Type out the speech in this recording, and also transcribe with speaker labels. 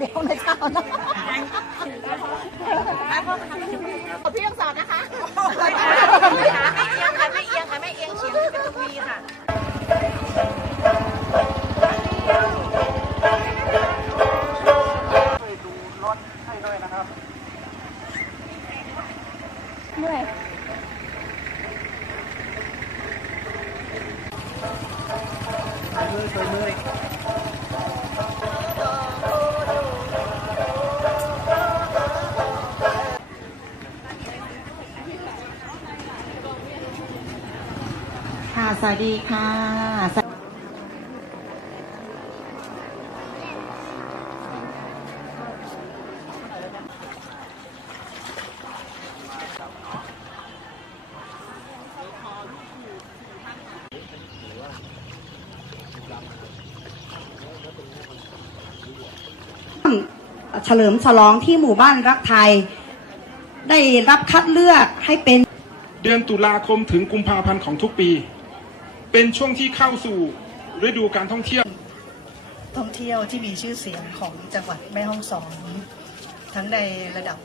Speaker 1: อย่างเดียวในข้าวนะพี่ยังสอนนะคะ
Speaker 2: ไม่เอียงค่ะไม่เอียงค่ะไม่เอียงเฉียงเป็นตรงวีค่ะ
Speaker 3: ช่วยดูรถให้ด้วยนะครับ
Speaker 1: เมื่อย
Speaker 3: มือช่วยมือ
Speaker 1: ค่ สวัสดีค่ะ
Speaker 4: เฉลิมฉลองที่หมู่บ้านรักไทย ได้รับคัดเลือกให้เป็น
Speaker 5: เดือนตุลาคมถึงกุมภาพันธ์ของทุกปี เป็นช่วงที่เข้าสู่ฤดูการท่องเที่ยว
Speaker 6: ท่องเที่ยวที่มีชื่อเสียงของจังหวัดแม่ฮ่องสอนทั้งในระดับ